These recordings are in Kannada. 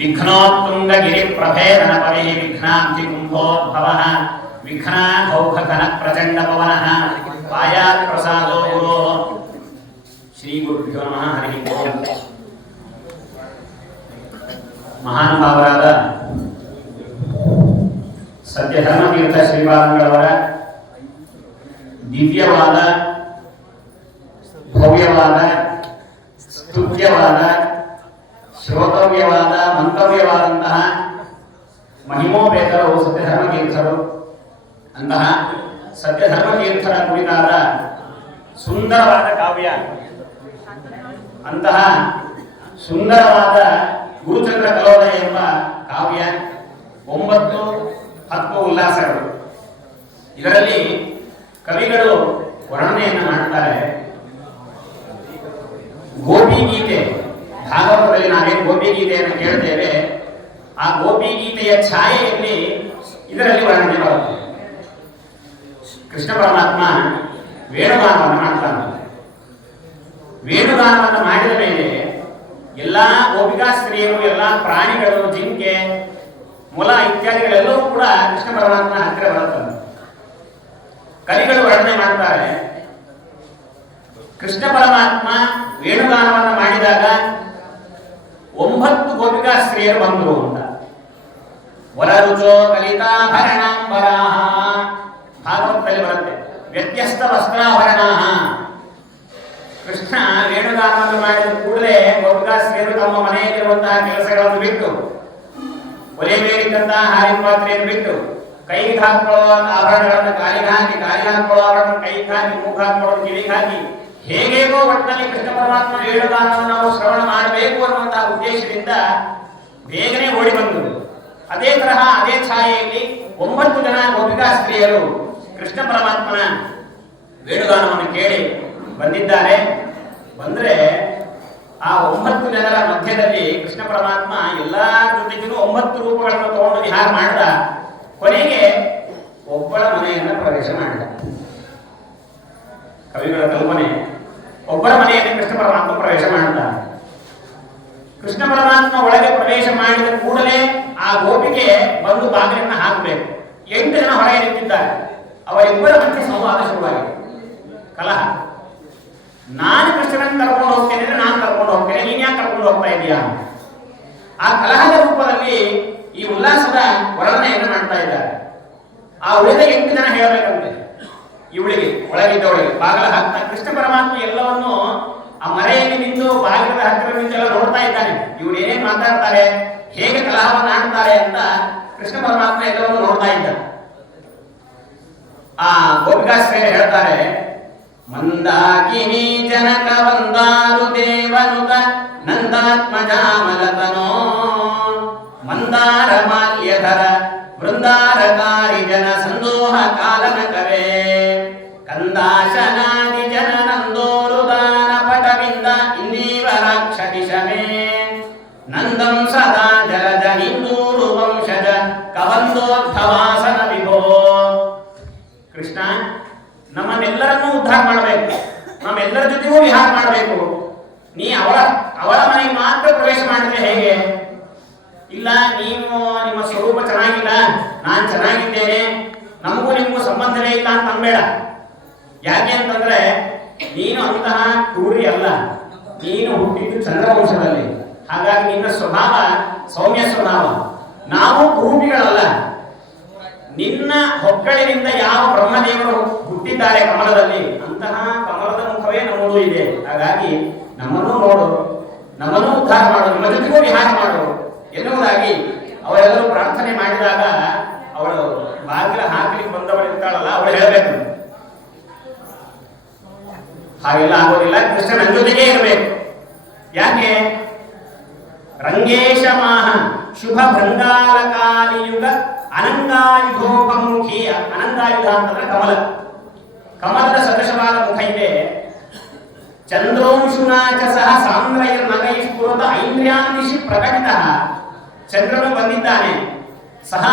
विघ्नोत्तुङ्गगिरिप्रभेदनपरिः विघ्नाब्धि कुम्भोद्भवः विघ्नाघौघघनप्रचण्डपवनः पायात्प्रसादो गुरोः श्रीगुरुभ्यो नमः हरिः ओम् ಮಹಾನುಭಾವರಾದ ಸತ್ಯಧರ್ಮತೀರ್ಥ ಶ್ರೀಪಾದಂಗಳವರ ದಿವ್ಯವಾದ ಭವ್ಯವಾದ ಸ್ತುತ್ಯವಾದ ಶ್ರೋತವ್ಯವಾದ ಮಂತವ್ಯವಾದಂತಹ ಮಹಿಮೋಪೇತರು ಸತ್ಯಧರ್ಮತೀರ್ಥರು. ಅಂತಹ ಸತ್ಯಧರ್ಮತೀರ್ಥರ ಕುರಿತಾದ ಸುಂದರವಾದ ಕಾವ್ಯ, ಅಂತಹ ಸುಂದರವಾದ ಗುರುಚಂದ್ರ ಕಲೋದಯ ಎಂಬ ಕಾವ್ಯ 9-10 ಉಲ್ಲಾಸಗಳು. ಇದರಲ್ಲಿ ಕವಿಗಳು ವರ್ಣನೆಯನ್ನು ಮಾಡ್ತಾರೆ. ಗೋಪಿ ಗೀತೆ, ಭಾಗವತದಲ್ಲಿ ನಾವೇನು ಗೋಪಿ ಗೀತೆಯನ್ನು ಕೇಳ್ತೇವೆ, ಆ ಗೋಪಿ ಗೀತೆಯ ಛಾಯೆಯಲ್ಲಿ ಇದರಲ್ಲಿ ವರ್ಣನೆ ಬರುತ್ತೆ. ಕೃಷ್ಣ ಪರಮಾತ್ಮ ವೇಣುಗಾನವನ್ನು ಮಾಡ್ತಾನೆ. ವೇಣುಗಾನವನ್ನು ಮಾಡಿದ ಮೇಲೆ ಎಲ್ಲಾ ಗೋಪಿಕಾ ಸ್ತ್ರೀಯರು, ಎಲ್ಲಾ ಪ್ರಾಣಿಗಳು, ಜಿಂಕೆ, ಮೊಲ ಇತ್ಯಾದಿಗಳೆಲ್ಲವೂ ಕೂಡ ಕೃಷ್ಣ ಪರಮಾತ್ಮನ ಹತ್ತಿರ ಬರುತ್ತವೆ. ಕವಿಗಳು ವರ್ಣನೆ ಮಾಡ್ತಾರೆ, ಕೃಷ್ಣ ಪರಮಾತ್ಮ ವೇಣುಗಾನವನ್ನು ಮಾಡಿದಾಗ 9 ಗೋಪಿಕಾ ಸ್ತ್ರೀಯರು ಬಂದರು ಅಂತ. ವರರುಚೋ ಕಲಿತಾಭರಣಾಂಬರಾಹ ಭಾಗವತದಲ್ಲಿ ಬರುತ್ತೆ. ವ್ಯತ್ಯಸ್ತ ವಸ್ತ್ರಾಭರಣಾಹ. ಕೃಷ್ಣ ವೇಣುಗಾನವನ್ನು ಮಾಡಿದ ಕೂಡಲೇ ಗೋಪಿಕಾ ಸ್ತ್ರೀಯರು ತಮ್ಮ ಮನೆಯಲ್ಲಿರುವಂತಹ ಕೆಲಸಗಳನ್ನು ಬಿಟ್ಟು, ಒಲೆ ಮೇಲಿದ್ದಂತಹ ಹಾಲಿನ ಪಾತ್ರೆಯನ್ನು ಬಿಟ್ಟು, ಕೈಗೆ ಹಾಕೊಳ್ಳುವ ಆಭರಣಗಳನ್ನು ಕಾಲಿಗೆ ಹಾಕಿ, ಕಾಲಿಗೆ ಹಾಕೊಳ್ಳುವ ಆಭರಣ ಕೈಗೆ ಹಾಕಿ, ಮೂಗು ಹಾಕೊಳ್ಳೋದು ಕಿವಿಗೆ ಹಾಕಿ, ಹೇಗೇಗೋ ಒಟ್ಟಿನಲ್ಲಿ ಕೃಷ್ಣ ಪರಮಾತ್ಮ ವೇಣುಗಾನವನ್ನು ನಾವು ಶ್ರವಣ ಮಾಡಬೇಕು ಅನ್ನುವಂತಹ ಉದ್ದೇಶದಿಂದ ಬೇಗನೆ ಓಡಿ ಬಂದರು. ಅದೇ ತರಹ ಅದೇ ಛಾಯೆಯಲ್ಲಿ 9 ಜನ ಗೋಪಿಕಾ ಸ್ತ್ರೀಯರು ಕೃಷ್ಣ ಪರಮಾತ್ಮನ ವೇಣುಗಾನವನ್ನು ಕೇಳಿ ಬಂದಿದ್ದಾರೆ. ಬಂದ್ರೆ ಆ 9 ಜನರ ಮಧ್ಯದಲ್ಲಿ ಕೃಷ್ಣ ಪರಮಾತ್ಮ ಎಲ್ಲಾ ಜೊತೆಗೂ 9 ರೂಪಗಳನ್ನು ತಗೊಂಡು ವಿಹಾರ ಮಾಡಿದ. ಕೊನೆಗೆ ಒಬ್ಬಳ ಮನೆಯನ್ನ ಪ್ರವೇಶ ಮಾಡಿದ. ಕವಿಗಳ ಕಲ್ಪನೆ, ಒಬ್ಬರ ಮನೆಯಲ್ಲಿ ಕೃಷ್ಣ ಪರಮಾತ್ಮ ಪ್ರವೇಶ ಮಾಡುತ್ತಾನೆ. ಕೃಷ್ಣ ಪರಮಾತ್ಮ ಒಳಗೆ ಪ್ರವೇಶ ಮಾಡಿದ ಕೂಡಲೇ ಆ ಗೋಪಿಗೆ ಬಂದು ಬಾಗಿಲನ್ನು ಹಾಕಬೇಕು. 8 ಜನ ಹೊರಗೆ ನಿಂತಿದ್ದಾರೆ. ಅವರಿಬ್ಬರ ಮಧ್ಯೆ ಸಂವಾದ ಶುರುವಾಗಿದೆ, ಕಲಹ. ನಾನು ಕೃಷ್ಣನನ್ನು ಕರ್ಕೊಂಡು ಹೋಗ್ತೇನೆ ಅಂದ್ರೆ ನಾನು ಕರ್ಕೊಂಡು ಹೋಗ್ತೇನೆ, ನೀನ್ ಯಾಕೆ ಕರ್ಕೊಂಡು ಹೋಗ್ತಾ ಇದೀಯಾ? ಆ ಕಲಹದ ರೂಪದಲ್ಲಿ ಈ ಉಲ್ಲಾಸದ ವರ್ಣನೆಯನ್ನು ಮಾಡ್ತಾ ಇದ್ದಾರೆ. ಆ ಉಳಿದ 8 ಜನ ಹೇಳಬೇಕಂತೆ, ಇವಳಿಗೆ ಒಳಗಿದ್ದವಳಿಗೆ ಬಾಗಿಲ ಹಾಕ್ತಾ. ಕೃಷ್ಣ ಪರಮಾತ್ಮ ಎಲ್ಲವನ್ನು ಆ ಮರೆಯಲ್ಲಿ ನಿಂತು ಬಾಗಿಲದ ಹತ್ತಿರ ನಿಂತು ಎಲ್ಲ ನೋಡ್ತಾ ಇದ್ದಾನೆ. ಇವ್ರು ಏನೇನ್ ಮಾತಾಡ್ತಾರೆ, ಹೇಗೆ ಕಲಹವನ್ನು ಆಡ್ತಾರೆ ಅಂತ ಕೃಷ್ಣ ಪರಮಾತ್ಮ ಎಲ್ಲವನ್ನು ನೋಡ್ತಾ ಇದ್ದಾನೆ. ಆ ಗೋಪಿಕಾಶ್ರೇಯರು ಹೇಳ್ತಾರೆ, ಮಂದಾಕಿನಿ ಜನಕ ವಂದಾರು ದೇವನುತ ನಂದಾತ್ಮಜಾಮಲತನೋ ಮಂದಾರ ಮಾಲ್ಯಧರ ವೃಂದಾರಕಾರಿ ಜನ ಸಂದೋಹ ಕಾಲನ ಕವೇ ಕಂದಾಶನಾದಿ ಜನ ನಂದೋರುದಾನ ಪಟವಿಂದ ಇಂದೀವರಾಕ್ಷದಿಶಮೇ ನಂದಂ ಸದಾ ಜಲಜ ಹಿಂದೂರು ವಂಶಜ ಕವಂದೋದ್ಭವಾಸನ ವಿಭೋ. ಕೃಷ್ಣ ನಮ್ಮನ್ನೆಲ್ಲರನ್ನೂ ಉದ್ಧಾರ ಮಾಡಬೇಕು, ನಮ್ಮೆಲ್ಲರ ಜೊತೆಗೂ ವಿಹಾರ ಮಾಡಬೇಕು. ನೀ ಅವಳ ಮನೆಗೆ ಮಾತ್ರ ಪ್ರವೇಶ ಮಾಡಿದ್ರೆ ಹೇಗೆ? ಇಲ್ಲ, ನೀವು ನಿಮ್ಮ ಸ್ವರೂಪ ಚೆನ್ನಾಗಿಲ್ಲ, ನಾನು ಚೆನ್ನಾಗಿದ್ದೇನೆ, ನಮಗೂ ನಿಮಗೂ ಸಂಬಂಧವೇ ಇಲ್ಲ ಅಂತ ಅನ್ಬೇಡ. ಯಾಕೆ ಅಂತಂದ್ರೆ ನೀನು ಅಂತಹ ಕ್ರೂರಿ ಅಲ್ಲ, ನೀನು ಹುಟ್ಟಿದ್ದು ಚಂದ್ರವಂಶದಲ್ಲಿ. ಹಾಗಾಗಿ ನಿನ್ನ ಸ್ವಭಾವ ಸೌಮ್ಯ ಸ್ವಭಾವ. ನಾವು ಕುರೂಪಿಗಳಲ್ಲ. ನಿನ್ನ ಹೊಕ್ಕಳಿನಿಂದ ಯಾವ ಬ್ರಹ್ಮದೇವರು ಹುಟ್ಟಿದ್ದಾರೆ ಕಮಲದಲ್ಲಿ, ಅಂತಹ ಕಮಲದ ಮುಖವೇ ನಮ್ಮದು ಇದೆ. ಹಾಗಾಗಿ ನಮ್ಮನ್ನು ನೋಡು, ನಮ್ಮನ್ನು ಉದ್ಧಾರ ಮಾಡು, ನಿಮ್ಮ ಜೊತೆಗೂ ವಿಹಾರ ಮಾಡು ಎನ್ನುವುದಾಗಿ ಅವರೆಲ್ಲರೂ ಪ್ರಾರ್ಥನೆ ಮಾಡಿದಾಗ ಅವಳು ಬಾಗಿಲ ಹಾಕಲಿಕ್ಕೆ ಬಂದವಳು ಇರ್ತಾಳಲ್ಲ, ಅವಳು ಹೇಳಬೇಕು, ಹಾಗೆಲ್ಲ ಆಗೋದಿಲ್ಲ, ಕೃಷ್ಣ ನನ್ನ ಜೊತೆಗೇ ಇರಬೇಕು. ಯಾಕೆ? ರಂಗೇಶ ಮಾಹ ಶುಭ ಭೃಂಗಾರ ಕಾಲಿಯುಗ ಅನಂಗಾಯುಧೋಪಮುಖಿ. ಅನಂಗಾಯುಧ ಅಂತಂದ್ರೆ ಕಮಲ, ಕಮಲದ ಸದೃಶವಾದ ಮುಖ ಇದೆ. ಚಂದ್ರೋಂಶುನಾಚ ಸಹ ಸಾಂದ್ರೈರ್ನಗೈ ಸ್ಫುರತ ಐಂದ್ರ್ಯಾನಿಶಿ ಪ್ರಕಟಿತಃ. ಚಂದ್ರನು ಬಂದಿದ್ದಾನೆ. ಸಹ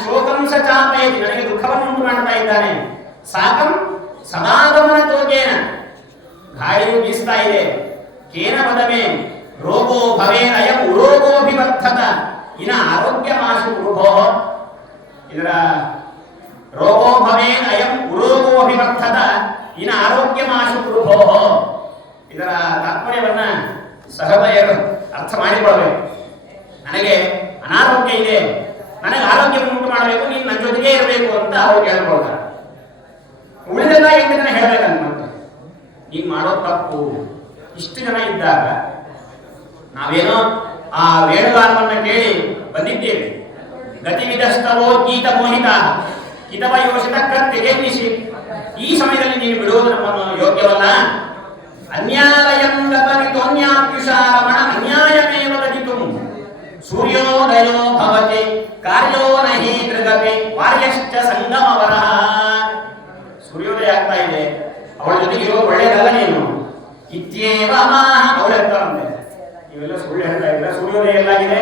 ಶೋಕಂ ಸ ಚಾಪಯತಿ, ನನಗೆ ದುಃಖವನ್ನು ಉಂಟು ಮಾಡ್ತಾ ಇದ್ದಾನೆ. ಸಾಕಂ ಸದಾಗಮನ ತೋಕೇನ, ಗಾಳಿಯು ಬೀಸ್ತಾ ಇದೆ. ಕೇನ ಪದಮೇ ರೋಗೋ ಭವೇನ ಅಯಂ ಉರೋಗೋಭಿವರ್ಧತ. ಇನ ಆರೋಗ್ಯ ಮಾಶು ಗುರುಭೋ ಇದರ ರೋಗೋ ಭವೇ ಅಯಂ ಉರೋಗೋ ಅಭಿವರ್ಥದ ಇನ ಆರೋಗ್ಯ ಮಾಶು ಗುರುಭೋ ಇದರ ತಾತ್ಪರ್ಯವನ್ನ ಸಹೃದಯರು ಅರ್ಥ ಮಾಡಿಕೊಳ್ಳಬೇಕು. ನನಗೆ ಅನಾರೋಗ್ಯ ಇದೆ, ನನಗೆ ಆರೋಗ್ಯವನ್ನು ಉಂಟು ಮಾಡಬೇಕು, ನೀನು ನನ್ನ ಜೊತೆಗೆ ಇರಬೇಕು ಅಂತ ಅವ್ರು ಕೇಳ್ಕೊಳ್ತಾರೆ. ಉಳಿದೆಲ್ಲ 8 ಜನ ಹೇಳ್ಬೇಕಂತ ನೀನ್ ಮಾಡೋ ತಪ್ಪು. ಇಷ್ಟು ಜನ ಇದ್ದಾಗ ನಾವೇನೋ ಆ ವೇಣುಗಾನವನ್ನ ಕೇಳಿ ಬಂದಿದ್ದೇವೆ. ಗತಿವಿಧಸ್ತವೋ ಗೀತ ಮೋಹಿತ ಕಿತವ ಯೋಷಿತ ಕತ್ತೆಗೆನ್ನಿಸಿ ಈ ಸಮಯದಲ್ಲಿ ನೀನು ಬಿಡುವುದು ನಮ್ಮನ್ನು ಯೋಗ್ಯವಲ್ಲ. ಅನ್ಯಾಯಂ ಗತಮಿತೋನ್ಯಾಪ್ಯುಷಾರಮಣ ಅನ್ಯಾಯಮೇವ ಗತಿತು ಸೂರ್ಯೋದಯೋ ಭವತಿ ಕಾರ್ಯೋ ನಹಿ ದೃಗಪಿ ವಾರ್ಯಶ್ಚ ಸಂಗಮವರಃ. ಸೂರ್ಯೋದಯ ಆಗ್ತಾ ಇದೆ, ಅವಳ ಜೊತೆಗೆ ಇರೋದು ಒಳ್ಳೇದಲ್ಲ ನೀನು. ಇತ್ಯೇವ ಮಾಹ ಅವಳು ಹೇಳ್ತಾರಂತೆ, ಇವೆಲ್ಲ ಸುಳ್ಳು ಹೇಳ್ತಾ ಇಲ್ಲ. ಸೂರ್ಯೋದಯ ಎಲ್ಲಾಗಿದೆ.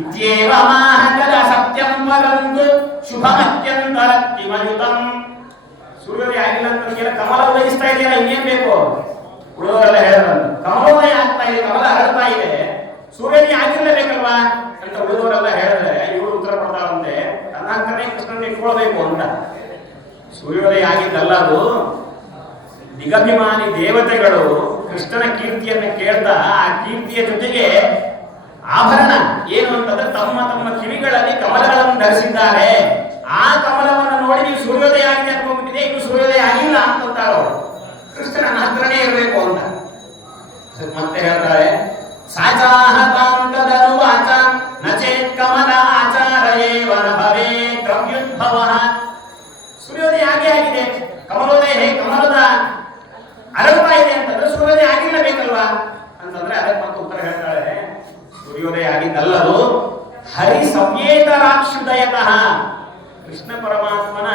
ಇತ್ಯೇವ ಮಾಹ ಕದ ಸತ್ಯಂ ವದಂತು ಶುಭಮತ್ಯಂತರಕ್ತಿಮಯುತಂ. ಸೂರ್ಯೋದಯ ಆಗಿಲ್ಲ ಅಂತ ಕಮಲ ಉದಯಿಸ್ತಾ ಇದೆಯಲ್ಲ, ಇನ್ನೇನ್ ಬೇಕು? ಉಳಿದವರೆಲ್ಲ ಹೇಳಿದ್ರಂತ ಕಮಲೋದಯ ಆಗ್ತಾ ಇದೆ, ಕಮಲ ಹರಡ್ತಾ ಇದೆ, ಸೂರ್ಯೋದಯ ಆಗಿರ್ಲೇಬೇಕಲ್ವಾ ಅಂತ ಉಳಿದವರೆಲ್ಲ ಹೇಳಿದ್ರೆ ಇವರು ಉತ್ತರ ಕೊಡ್ತಾರಂತೆ ತನ್ನಂತಾನೆ ಕೃಷ್ಣನ ಇಟ್ಕೊಳ್ಬೇಕು ಅಂತ. ಸೂರ್ಯೋದಯ ಆಗಿದ್ದಲ್ಲ ಅದು. ದಿಗಭಿಮಾನಿ ದೇವತೆಗಳು ಕೃಷ್ಣನ ಕೀರ್ತಿಯನ್ನು ಕೇಳ್ತಾ ಆ ಕೀರ್ತಿಯ ಜೊತೆಗೆ ಆಭರಣ ಏನು ಅಂತಂದ್ರೆ ತಮ್ಮ ತಮ್ಮ ಕಿವಿಗಳಲ್ಲಿ ಕಮಲಗಳನ್ನು ಧರಿಸಿದ್ದಾರೆ. ಆ ಕಮಲವನ್ನು ನೋಡಿ ನೀವು ಸೂರ್ಯೋದಯ ಆಗಿದೆ ಅನ್ಕೊಂಡ್ಬಿಟ್ಟಿದೆ, ಇನ್ನು ಸೂರ್ಯೋದಯ ಆಗಿಲ್ಲ ಅಂತಂತಾರೋ ಕೃಷ್ಣನ ಹತ್ರನೇ ಇರಬೇಕು ಅಂತ. ಮತ್ತೆ ಹೇಳ್ತಾರೆ ಸಾಚಾಹತಾಂತದನು ವಾಚ ನಚೇತ್ ಕಮಲ ಆಚಾರಯೇವ ನ ಭವೇ ದ್ರವ್ಯುದ್ಭವ. ಸೂರ್ಯೋದಯ ಆಗೇ ಆಗಿದೆ, ಕಮಲೋದಯ ಹೇಗೆ ಕಮಲದ ಅರಳ್ತಾ ಇದೆ ಅಂತಂದ್ರೆ ಸೂರ್ಯೋದಯ ಆಗಿರಲೇಬೇಕಲ್ವಾ ಅಂತಂದ್ರೆ ಅದಕ್ಕೆ ಮತ್ತೆ ಉತ್ತರ ಹೇಳ್ತಾಳೆ ಸೂರ್ಯೋದಯ ಆಗಿದ್ದಲ್ಲದು ಹರಿ ಸಂವೇತರಾಕ್ಷುದಯತಃ. ಕೃಷ್ಣ ಪರಮಾತ್ಮನ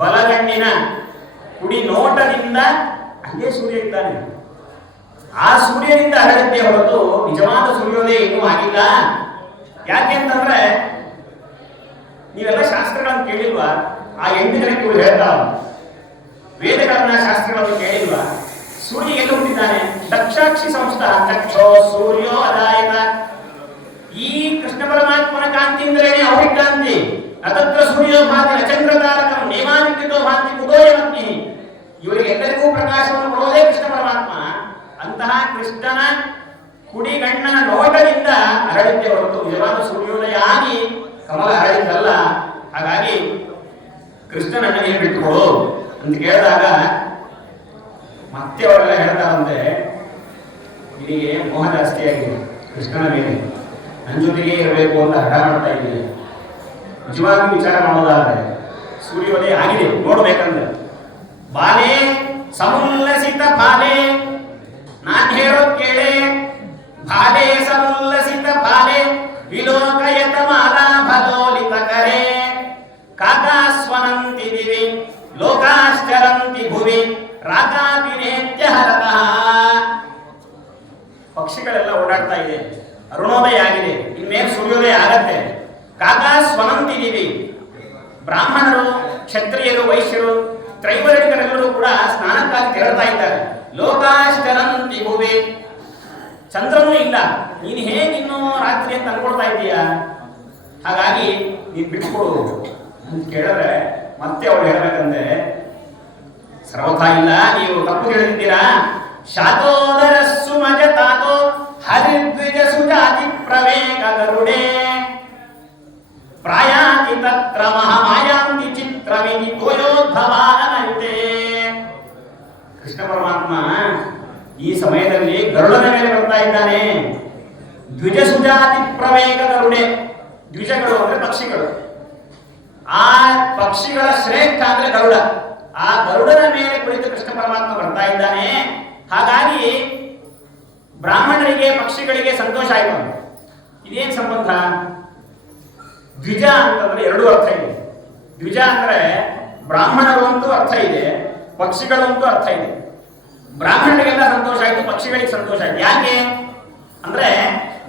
ಬಲಗಣ್ಣಿನ ಕುಡಿ ನೋಟದಿಂದ ಅಲ್ಲೇ ಸೂರ್ಯ ಇದ್ದಾನೆ. ಆ ಸೂರ್ಯನಿಂದ ಹರಡುತ್ತೆ ಹೊರತು ನಿಜವಾದ ಸೂರ್ಯೋದಯ ಇನ್ನೂ ಆಗಿಲ್ಲ. ಯಾಕೆಂತಂದ್ರೆ ನೀವೆಲ್ಲ ಶಾಸ್ತ್ರಗಳನ್ನು ಕೇಳಿಲ್ವಾ? ಆ 8 ಜನಕ್ಕೆ ಇವರು ಹೇಳ್ತಾವ ವೇದಗಳನ್ನ ಶಾಸ್ತ್ರಗಳನ್ನು ಕೇಳಿಲ್ವಾ? ಸೂರ್ಯ ಎಲ್ಲಿ ಹುಟ್ಟಿದ್ದಾನೆ? ದಕ್ಷಾಕ್ಷಿ ಸಂಸ್ಥಾ ಚಕ್ಷೋ ಸೂರ್ಯೋ ಅದಾಯತ. ಈ ಕೃಷ್ಣ ಪರಮಾತ್ಮನ ಕಾಂತಿಯಿಂದಲೇ ಅವರಿ ಕಾಂತಿ. ಅತತ್ರ ಸೂರ್ಯೋ ಭಾತಿ ಚಂದ್ರ ತಾರಕಂ ನೇಮಾನಿಕೃತೋ ಭಾತಿ ಕುತೋಯಮಗ್ನಿ. ಇವರಿಗೆಲ್ಲರಿಗೂ ಪ್ರಕಾಶವನ್ನು ಕೊಡೋದೇ ಕೃಷ್ಣ ಪರಮಾತ್ಮ. ಅಂತಹ ಕೃಷ್ಣನ ಕುಡಿಗಣ್ಣನ ನೋಟದಿಂದ ಹರಡುತ್ತೆ ಹೊರತು ನಿಜವಾದ ಸೂರ್ಯೋದಯ ಆಗಿ ಕಮಲ ಹರಡಿದ್ದಲ್ಲ. ಹಾಗಾಗಿ ಕೃಷ್ಣನನ್ನ ನೀವು ಬಿಟ್ಟುಕೊಡು ಅಂತ ಕೇಳಿದಾಗ ಮತ್ತೆ ಅವರೆಲ್ಲ ಹೇಳ್ತಾರಂತೆ ನಿನಗೆ ಮೋಹ ಜಾಸ್ತಿ ಆಗಿದೆ ಕೃಷ್ಣನ ಮೇಲೆ, ನನ್ನ ಜೊತೆಗೆ ಇರಬೇಕು ಅಂತ ಹಠ ಮಾಡ್ತಾ ಇದ್ದೀನಿ. ನಿಜವಾಗಿ ವಿಚಾರ ಮಾಡೋದಾದ್ರೆ ಸೂರ್ಯೋದಯ ಆಗಿದೆ ನೋಡ್ಬೇಕಂದ್ರೆ ಬಾಲೆ ಸಮುಲ್ಲಸಿತ ಬಾಲೆ ನಾನ್ ಹೇಳೋದ್ ಕೇಳೆ. ಬಾಲೆ ಸಮುಲ್ಲಸಿತ ಬಾಲೆ ವಿಲೋಕಯತ ಮಾಲಾ ಫಲೋಲಿತ ಕರೆ ಕಾಕಾಸ್ವನಂತಿ ದಿವಿ ಲೋಕಾಶ್ಚರಂತಿ ಭುವಿ ರಾಕಾಪಿನೇತ್ಯ ಹರತಃ. ಪಕ್ಷಿಗಳೆಲ್ಲ ಓಡಾಡ್ತಾ ಇದೆ, ಅರುಣೋದಯ ಆಗಿದೆ, ಇನ್ಮೇಲೆ ಸೂರ್ಯೋದಯ ಆಗತ್ತೆ. ಕಾಕಾಸ್ವನಂತಿ ದಿವಿ ಬ್ರಾಹ್ಮಣರು ಕ್ಷತ್ರಿಯರು ವೈಶ್ಯರು ತ್ರೈವರ್ಣಿಕರೆಲ್ಲರೂ ಕೂಡ ಸ್ನಾನಕ್ಕಾಗಿ ತೆರಳ್ತಾ ಇದ್ದಾರೆ. ಲೋಕಾಶ್ಚರಂತಿ ಭುವಿ ಚಂದ್ರನೂ ಇಲ್ಲ, ನೀನು ಹೇಗಿನ್ನೂ ರಾತ್ರಿ ಅಂತ ಅನ್ಕೊಳ್ತಾ ಇದ್ದೀಯಾ? ಹಾಗಾಗಿ ನೀನು ಬಿಟ್ಕೊಡು ಅಂತ ಕೇಳಿದ್ರೆ ಮತ್ತೆ ಅವಳು ಹೇಳ್ಬೇಕಂದ್ರೆ ಸರ್ವಥಾ ಇಲ್ಲ, ನೀವು ತಪ್ಪು ಹೇಳಿದ್ದೀರಾ. ಶಾತೋದರಸ್ಸು ಮಜ ತಾತೋ ಹರಿದ್ವಿಜ ಸುಜಾತಿ ಪ್ರವೇಕ ಗರುಡೆ ಪ್ರಾಯಾತಿ ತತ್ರ ಮಹಾಮಾಯಾಂತಿ ಚಿತ್ರಮಿತಿ ತೋಯೋದ್ಭವಾನಂತೆ. ಕೃಷ್ಣ ಪರಮಾತ್ಮ ಈ ಸಮಯದಲ್ಲಿ ಗರುಡನ ಮೇಲೆ ಬರ್ತಾ ಇದ್ದಾನೆ. ದ್ವಿಜ ಸುಜಾತಿ ಪ್ರವೇಕ ಗರುಡೆ, ದ್ವಿಜಗಳು ಅಂದ್ರೆ ಪಕ್ಷಿಗಳು, ಆ ಪಕ್ಷಿಗಳ ಶ್ರೇಷ್ಠ ಅಂದ್ರೆ ಗರುಡ. ಆ ಗರುಡನ ಮೇಲೆ ಕುಳಿತು ಕೃಷ್ಣ ಪರಮಾತ್ಮ ಬರ್ತಾ ಇದ್ದಾನೆ. ಹಾಗಾಗಿ ಬ್ರಾಹ್ಮಣರಿಗೆ ಪಕ್ಷಿಗಳಿಗೆ ಸಂತೋಷ ಆಯ್ತು. ಇದೇನ್ ಸಂಬಂಧ? ದ್ವಿಜ ಅಂತಂದ್ರೆ 2 ಅರ್ಥ ಇದೆ. ದ್ವಿಜ ಅಂದ್ರೆ ಬ್ರಾಹ್ಮಣರು ಅಂತೂ ಅರ್ಥ ಇದೆ, ಪಕ್ಷಿಗಳು ಅಂತೂ ಅರ್ಥ ಇದೆ. ಬ್ರಾಹ್ಮಣರಿಗೆಲ್ಲ ಸಂತೋಷ ಆಯ್ತು, ಪಕ್ಷಿಗಳಿಗೆ ಸಂತೋಷ ಆಯ್ತು. ಯಾಕೆ ಅಂದ್ರೆ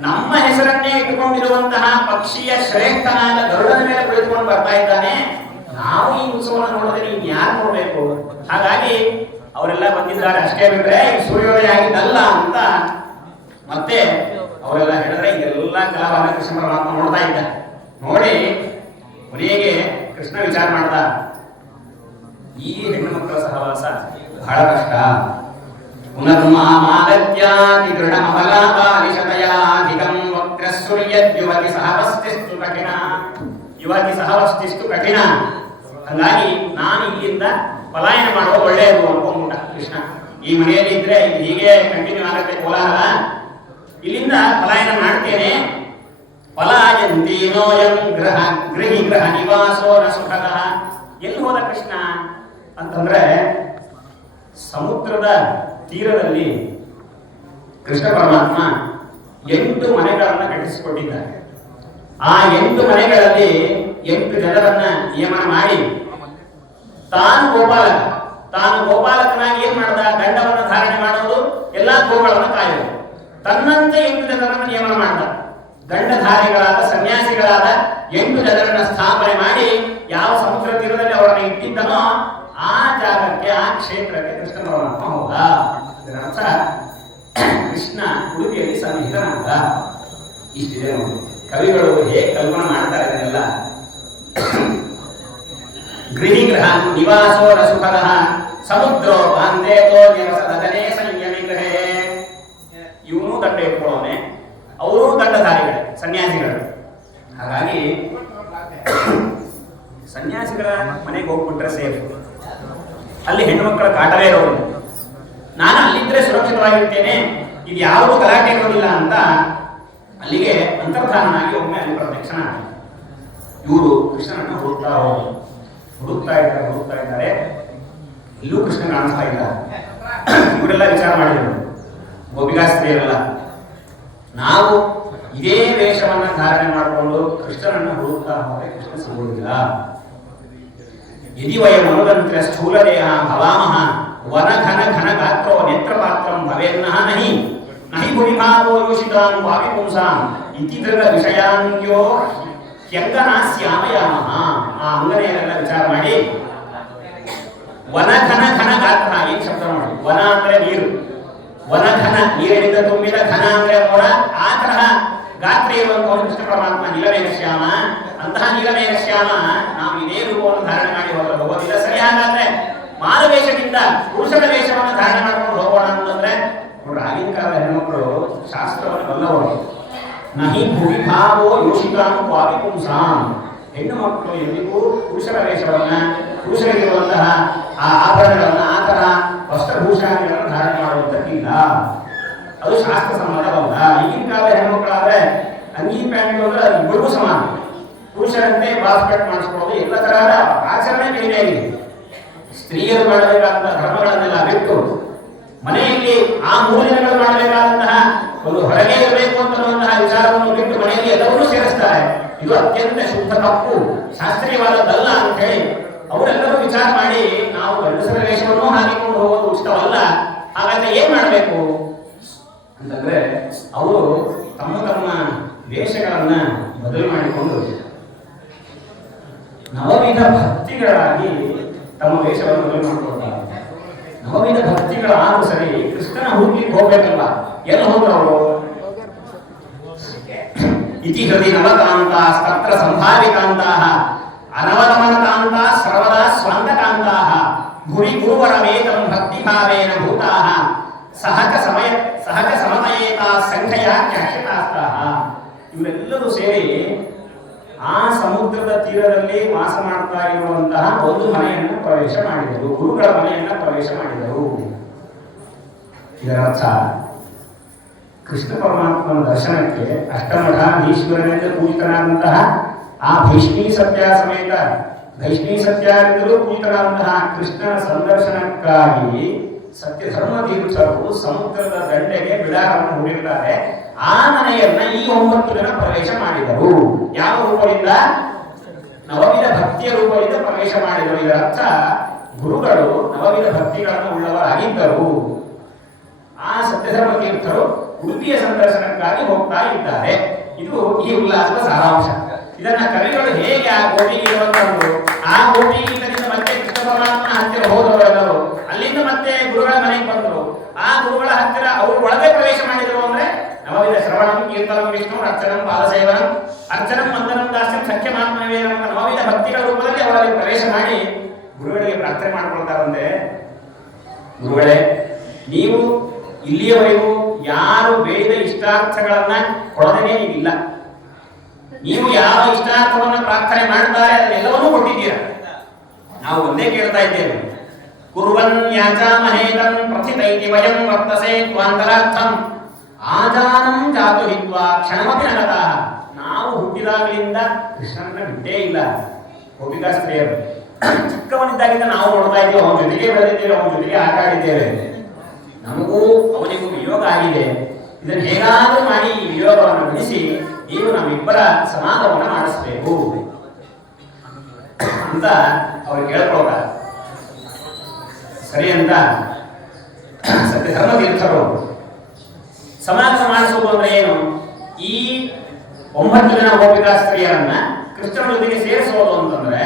ನಮ್ಮ ಹೆಸರನ್ನೇ ಇಟ್ಟುಕೊಂಡಿರುವಂತಹ ಪಕ್ಷಿಯ ಶ್ರೇಷ್ಠನಾದ ಗರುಡನ ಮೇಲೆ ಕುಳಿತುಕೊಂಡು ಬರ್ತಾ ಇದ್ದಾನೆ. ನಾವು ಈ ಉತ್ಸವವನ್ನು ನೋಡಿದ್ರೆ ಇನ್ ಯಾರು ನೋಡ್ಬೇಕು? ಹಾಗಾಗಿ ಅವರೆಲ್ಲ ಬಂದಿದ್ದಾರೆ ಅಷ್ಟೇ ಬಿಟ್ರೆ ಈ ಸೂರ್ಯೋದಯ ಆಗಿದ್ದಲ್ಲ ಅಂತ ಮತ್ತೆ ಅವರೆಲ್ಲ ಹೇಳಿದ್ರೆ ಇದೆಲ್ಲ ಕಲಾವನ್ನ ಕೃಷ್ಣ ಪರಮಾತ್ಮ ನೋಡ್ತಾ ಇದ್ದ. ನೋಡಿ ಕೊನೆಗೆ ಕೃಷ್ಣ ವಿಚಾರ ಮಾಡ್ದ, ಈ ಹೆಣ್ಣು ಮಕ್ಕಳ ಸಹವಾಸ ಬಹಳ ಕಷ್ಟ. ಪುನರ್ಮಾಮಾಗತ್ಯಾತಿ ದೃಢಮಬಲಾಪಾಲಿಶತಯಾಧಿಕಂ ವಕ್ರಸೂರ್ಯದ್ಯುವತಿ ಸಹವಸ್ತಿಸ್ತು ಕಠಿಣ, ಯುವತಿ ಸಹವಸ್ತಿಸ್ತು ಕಠಿಣ. ಹಾಗಾಗಿ ನಾನು ಇಲ್ಲಿಂದ ಪಲಾಯನ ಮಾಡುವ ಒಳ್ಳೆಯದು ಅನ್ಕೊಂಡ್ಬಿಟ್ಟ ಕೃಷ್ಣ. ಈ ಮನೆಯಲ್ಲಿ ಇದ್ರೆ ಹೀಗೆ ಕಂಟಿನ್ಯೂ ಆಗುತ್ತೆ ಕೋಲಾಹಲ, ಇಲ್ಲಿಂದ ಪಲಾಯನ ಮಾಡ್ತೇನೆ. ಪಲಾಯಂತೀನೋಯಂ ಗೃಹಿ ಗೃಹ ನಿವಾಸೋ ನ ಸುಖದಃ. ಎಲ್ಲಿ ಹೋದ ಕೃಷ್ಣ ಅಂತಂದ್ರೆ ಸಮುದ್ರದ ತೀರದಲ್ಲಿ ಕೃಷ್ಣ ಪರಮಾತ್ಮ 8 ಮನೆಗಳನ್ನು ಕಟ್ಟಿಸಿಕೊಂಡಿದ್ದಾರೆ. ಆ 8 ಮನೆಗಳಲ್ಲಿ 8 ಜನರನ್ನ ನಿಯಮನ ಮಾಡಿ ತಾನು ಗೋಪಾಲಕನಾಗಿ ಏನ್ ಮಾಡ್ದ, ದಂಡವನ್ನು ಧಾರಣೆ ಮಾಡುವುದು, ಎಲ್ಲಾ ಗೋಗಳನ್ನು ಕಾಯುವುದು. ತನ್ನಂತೆ 8 ಜನರನ್ನು ನಿಯಮನ ಮಾಡ್ದ. ದಂಡಧಾರಿಗಳಾದ ಸನ್ಯಾಸಿಗಳಾದ 8 ಜನರನ್ನ ಸ್ಥಾಪನೆ ಮಾಡಿ ಯಾವ ಸಮುದ್ರ ತೀರದಲ್ಲಿ ಅವರನ್ನು ಇಟ್ಟಿದ್ದನೋ ಆ ಜಾಗಕ್ಕೆ, ಆ ಕ್ಷೇತ್ರಕ್ಕೆ ಕೃಷ್ಣ ಪರಮಾತ್ಮ ಹೋದ. ಇದರರ್ಥ ಕೃಷ್ಣ ಉಡುಪಿಯಲ್ಲಿ ಸನ್ನಿಹಿತನಾದ. ಇಷ್ಟಿದೆ ನೋಡಿ, ಕವಿಗಳು ಹೇಗೆ ಕಲ್ಪನೆ ಮಾಡ್ತಾರೆ ಇದನ್ನೆಲ್ಲ. ಗೃಹಿ ಗೃಹ ನಿವಾಸೋ ನ ಸುಖದಃ ಸಮುದ್ರೋ ಬಾಂಧೇತೋ ನಿವಸದನೇ ಸಂಯಮಿ ಗೃಹೇ. ಇವನು ದಂಡ ಇಟ್ಕೊಳ್ಳೋನೆ, ಅವರು ದಂಡಧಾರಿಗಳೇ, ಸನ್ಯಾಸಿಗಳು. ಹಾಗಾಗಿ ಸನ್ಯಾಸಿಗಳ ಮನೆಗೆ ಹೋಗ್ಬಿಟ್ರೆ ಸೇಫ್, ಅಲ್ಲಿ ಹೆಣ್ಣು ಮಕ್ಕಳ ಕಾಟವೇ ಇರೋದು. ನಾನು ಅಲ್ಲಿದ್ರೆ ಸುರಕ್ಷಿತವಾಗಿರ್ತೇನೆ, ಇದು ಯಾವುದೂ ಗಲಾಟೆ ಇರೋದಿಲ್ಲ ಅಂತ ಅಲ್ಲಿಗೆ ಅಂತರ್ಧಾನನಾಗಿ ಒಮ್ಮೆ ಅಲ್ಲಿ ಪ್ರತ್ಯಕ್ಷನಾಗ. ಇವರು ಕೃಷ್ಣನನ್ನು ಹುಡುಕ್ತಾ ಇದ್ದಾರೆ. ಇಲ್ಲೂ ಕೃಷ್ಣ ಕಾಣಿಸ್ತಾ ಇಲ್ಲ. ಇವರೆಲ್ಲ ವಿಚಾರ ಮಾಡಿದರು, ಗೋಪಿಕಾಸ್ತ್ರೀಯರೆಲ್ಲ, ನಾವು ಇದೇ ವೇಷವನ್ನ ಧಾರಣೆ ಮಾಡಿಕೊಂಡು ಕೃಷ್ಣನನ್ನು ಹುಡುಕ್ತಾ ಹೋದರೆ ಕೃಷ್ಣ ಸಿಗುವುದಿಲ್ಲ. ಯದಿ ವಯಂ ಅನುದಂತ್ರ ಸ್ಥೂಲದೇಹ ಭವಾಮಃ ವನ ಘನ ಘನ ಗಾತ್ರೋ ನೇತ್ರಪಾತ್ರಂ ಭವೇನ್ನಃ ನಹಿ ನಹಿ ಭುವಿಭಾವೋ ಯೋಷಿತಾಂ ವಾಪಿ ಪುಂಸಾಂ ಇತಿ ದೃಢ ವಿಷಯಾಂಗ್ಯೋ ಹ್ಯಂಗನಾಸ್ಯಾಮಯಾಮಃ. ಆ ಅಂಗನೆಯರೆಲ್ಲ ವಿಚಾರ ಮಾಡಿ ವನ ಘನ ಘನ ಗಾತ್ರ, ಏನ್ ಶಬ್ದ ನೋಡಿ. ವನ ಅಂದ್ರೆ ನೀರು, ವನ ಘನ ನೀರಿನಿಂದ ತುಂಬಿದ, ಘನ ಅಂದ್ರೆ ಮೋಡ. ಆ ತರಹ ಗಾತ್ರ ಇರುವಂತಹ ಕೃಷ್ಣ ಪರಮಾತ್ಮ ನೀಲಮೇಘ ಶ್ಯಾಮ. ಅಂತಹ ನೀಲಮೇಘ ಶ್ಯಾಮ ನಾವು ಇದೇ ರೂಪವನ್ನು ಧಾರಣೆ ಮಾಡಿ ಹೋಗೋದಿಲ್ಲ. ಸರಿ, ಹಾಗಾದ್ರೆ ಮಾರುವೇಷದಿಂದ ಪುರುಷನ ವೇಷವನ್ನು ಧಾರಣೆ ಮಾಡ್ಕೊಂಡು ಹೋಗೋಣ ಅಂತಂದ್ರೆ ನೋಡ್ರಿ, ಆಗಿನ ಕಾಲದ ಹೆಣ್ಮಕ್ಳು ಶಾಸ್ತ್ರವನ್ನು ಬಲ್ಲವರು. ನಹಿ ಭುವಿ ಭಾವೋ ಯೋಷಿತಾಂ ವಾಪಿ ಪುಂಸಾಂ. ಹೆಣ್ಣು ಮಕ್ಕಳು ಎಂದಿಗೂ ಪುರುಷರ ವೇಷವನ್ನ, ಪುರುಷರಿರುವಂತಹ ಆ ಆಭರಣಗಳನ್ನ, ಆ ತರ ವಸ್ತ್ರಭೂಷಾದಿಗಳನ್ನು ಧಾರಣೆ ಮಾಡುವಂತಕ್ಕಿಲ್ಲ. ಅದು ಶಾಸ್ತ್ರ ಸಮ್ಮತವಲ್ಲ. ಈಗಿನ ಕಾಲದ ಹೆಣ್ಮಕ್ಳಾದ್ರೆ ಅಂಗಿ ಪ್ಯಾಂಟ್ ಅಂದ್ರೆ ಇಬ್ಬರಿಗೂ ಸಮಾನ. ಪುರುಷರಂತೆ ಬಾಸ್ ಕಟ್ ಮಾಡಿಸ್ಕೊಳ್ಳೋದು, ಎಲ್ಲ ತರಹದ ಆಚರಣೆ ಬೇರೆ ಆಗಿದೆ. ಸ್ತ್ರೀಯರು ಮಾಡಬೇಕಾದಂತಹ ಧರ್ಮಗಳನ್ನೆಲ್ಲ ಬಿಟ್ಟು ಮನೆಯಲ್ಲಿ ಆ 3 ದಿನಗಳು ಮಾಡಬೇಕಾದಂತಹ ಒಂದು ಹೊರಗೆ ಇರಬೇಕು ಅಂತನ್ನುವಂತಹ ವಿಚಾರವನ್ನು ಬಿಟ್ಟು ಮನೆಯಲ್ಲಿ ಎಲ್ಲವನ್ನೂ ಸೇರಿಸ್ತಾರೆ. ಇದು ಅತ್ಯಂತ ಶುದ್ಧ ತಪ್ಪು, ಶಾಸ್ತ್ರೀಯವಾದದ್ದಲ್ಲ ಅಂತ ಹೇಳಿ ಅವರೆಲ್ಲರೂ ವಿಚಾರ ಮಾಡಿ ನಾವು ಗಂಡಸರ ವೇಷವನ್ನು ಹಾಕಿಕೊಂಡು ಹೋಗೋದು ಉಚಿತವಲ್ಲ. ಹಾಗಾದ್ರೆ ಏನ್ ಮಾಡಬೇಕು ಅಂತಂದ್ರೆ ಅವರು ತಮ್ಮ ತಮ್ಮ ವೇಷಗಳನ್ನ ಬದಲು ಮಾಡಿಕೊಂಡು ನವವಿಧ ಭಕ್ತಿಗಳಾಗಿ ತಮ್ಮ ವೇಷವನ್ನು ಬದಲು ಮಾಡಿಕೊಳ್ತಾರೆ. ನವವಿಧ ಭಕ್ತಿಗಳಾದ್ರೂ ಸರಿ, ಕೃಷ್ಣನ ಹುಡುಕ್ಲಿಕ್ಕೆ ಹೋಗ್ಬೇಕಲ್ಲ. ಎಲ್ಲಿ ಹೋದ್ರು ಅವರು? ಇತಿ ಹೃದಯ ನವಕಾಂತಾಸ್ತತ್ರ ಸಂಭಾವಿಕಾಂತಾಃ ಅನವಗಮನಕಾಂತಾ ಸರ್ವದಾ ಸ್ವಂತಕಾಂತಾಃ ಭುವಿ ಗುರುವರವೇತಂ ಭಕ್ತಿಭಾವೇನ ಭೂತಾಃ ಸಹಜ ಸಮತಯೇತಾ ಸಂಖ್ಯೆಯ ಖ್ಯಾತಾಸ್ತಾಃ. ಇವರೆಲ್ಲರೂ ಸೇರಿ ಆ ಸಮುದ್ರದ ತೀರದಲ್ಲಿ ವಾಸ ಮಾಡ್ತಾ ಇರುವಂತಹ ಒಂದು ಮನೆಯನ್ನು ಪ್ರವೇಶ ಮಾಡಿದರು, ಗುರುಗಳ ಮನೆಯನ್ನ ಪ್ರವೇಶ ಮಾಡಿದರು. ಇದರರ್ಥ ಕೃಷ್ಣ ಪರಮಾತ್ಮನ ದರ್ಶನಕ್ಕೆ ಅಷ್ಟಮಠಾಧೀಶ್ವರನೆಂದು ಪೂಜಿತನಾದಂತಹ ಆ ಭೈಷ್ಣೀ ಸತ್ಯ ಸಮೇತ ಭೈಷ್ಣೀ ಸತ್ಯರಿಂದಲೂ ಪೂಜಿತನಾದಂತಹ ಕೃಷ್ಣನ ಸಂದರ್ಶನಕ್ಕಾಗಿ ಸತ್ಯ ಧರ್ಮ ತೀರ್ಥರು ಸಮುದ್ರದ ದಂಡೆಗೆ ಬಿಡಾರವನ್ನು ಹೂಡಿರುತ್ತಾರೆ. ಆ ಮನೆಯನ್ನ ಈ 9 ಜನ ಪ್ರವೇಶ ಮಾಡಿದರು. ಯಾವ ರೂಪದಿಂದ? ನವವಿಧ ಭಕ್ತಿಯ ರೂಪದಿಂದ ಪ್ರವೇಶ ಮಾಡಿದರು. ಇದರ ಅರ್ಥ ಗುರುಗಳು ನವವಿಧ ಭಕ್ತಿಗಳನ್ನು ಉಳ್ಳವರಾಗಿದ್ದರು. ಆ ಸತ್ಯಧರ್ಮ ತೀರ್ಥರು ಉಡುಪಿಯ ಸಂದರ್ಶನಕ್ಕಾಗಿ ಹೋಗ್ತಾ ಇದ್ದಾರೆ. ಇದು ಈ ಉಲ್ಲಾಸದ ಸಾರಾಂಶ. ಇದನ್ನ ಕವಿಗಳು ಹೇಗೆ ಆ ಗೋಪಿಗೆ ಬಂದರು, ಆ ಗೋಪಿಗೀತದಿಂದ ಮತ್ತೆ ಕೃಷ್ಣ ಪರಮಾತ್ಮನ ಹತ್ತಿರ ಹೋದವರೆಲ್ಲರೂ ಅಲ್ಲಿಂದ ಮತ್ತೆ ಗುರುಗಳ ಮನೆಗೆ ಬಂದರು. ಆ ಗುರುಗಳ ಹತ್ತಿರ ಅವರು ಒಳಗೆ ಪ್ರವೇಶ ಮಾಡಿದರು ಅಂದ್ರೆ ನವವಿಧ ಶ್ರವಣಂ ಕೀರ್ತನಂ ವಿಷ್ಣು ಅರ್ಚನಂ ಪಾದಸೇವನಂ ಅರ್ಚನಂ ವಂದನಂ ದಾಸ್ಯಂ ಸಖ್ಯಮಾತ್ಮವೇನಂ ಅಂತ ನವವಿಧ ಭಕ್ತಿಗಳ ರೂಪದಲ್ಲಿ ಅವರಲ್ಲಿ ಪ್ರವೇಶ ಮಾಡಿ ಗುರುಗಳಿಗೆ ಪ್ರಾರ್ಥನೆ ಮಾಡಿಕೊಳ್ತಾರಂತೆ. ಗುರುಗಳೇ, ನೀವು ಇಲ್ಲಿಯವರೆಗೂ ಯಾರು ಬೇಡಿದ ಇಷ್ಟಾರ್ಥಗಳನ್ನ ಕೊಡದೇ ನೀವಿಲ್ಲ. ನೀವು ಯಾವ ಇಷ್ಟಾರ್ಥವನ್ನು ಪ್ರಾರ್ಥನೆ ಮಾಡ್ತಾರೆ ಅದನ್ನೆಲ್ಲವನ್ನೂ ಕೊಟ್ಟಿದ್ದೀರಾ. ನಾವು ಒಂದೇ ಕೇಳ್ತಾ ಇದ್ದೇವೆ, ಕುರ್ವನ್ ಯಾಚಾಮಹೇತಂ ಪ್ರಥಿತೈತಿ ವಯಂ ವರ್ತಸೆ ತ್ವಾಂತರಾರ್ಥಂ ಆಜಾನಂ ಜಾತು ಹಿತ್ವಾ ಕ್ಷಣಮಪಿ ನಗತಃ. ನಾವು ಹುಟ್ಟಿದಾಗಲಿಂದ ಕೃಷ್ಣನ ಬಿಟ್ಟೇ ಇಲ್ಲ. ಗೋಪಿಕಾಸ್ತ್ರೀಯರು ಚಿಕ್ಕವನಿದ್ದಾಗಿಂದ ನಾವು ನೋಡ್ತಾ ಇದ್ದೇವೆ, ಅವನ ಜೊತೆಗೆ ಬೆಳೆದಿದ್ದೇವೆ, ಅವನ ಜೊತೆಗೆ ಆಟ ಆಡಿದ್ದೇವೆ. ನಮಗೂ ಅವನಿಗೂ ವಿಯೋಗ ಆಗಿದೆ. ಇದನ್ನು ಹೇಗಾದರೂ ಮಾಡಿ ಈ ವಿಯೋಗವನ್ನು ಬಿಡಿಸಿ ನೀವು ನಮ್ಮಿಬ್ಬರ ಸಮಾಧಾನವನ್ನು ಮಾಡಿಸಬೇಕು ಅಂತ ಅವ್ರು ಕೇಳ್ಕೊಳ್ತಾರೆ. ಸರಿ ಅಂತ ಸತ್ಯಧರ್ಮ ತೀರ್ಥರು ಸಮಾಧಾನ ಮಾಡಿಸುವುದು ಅಂದ್ರೆ ಏನು? ಈ 9 ಜನ ಗೋಪಿಕಾ ಸ್ತ್ರೀಯರನ್ನ ಕೃಷ್ಣನ ಜೊತೆಗೆ ಸೇರಿಸೋದು ಅಂತಂದ್ರೆ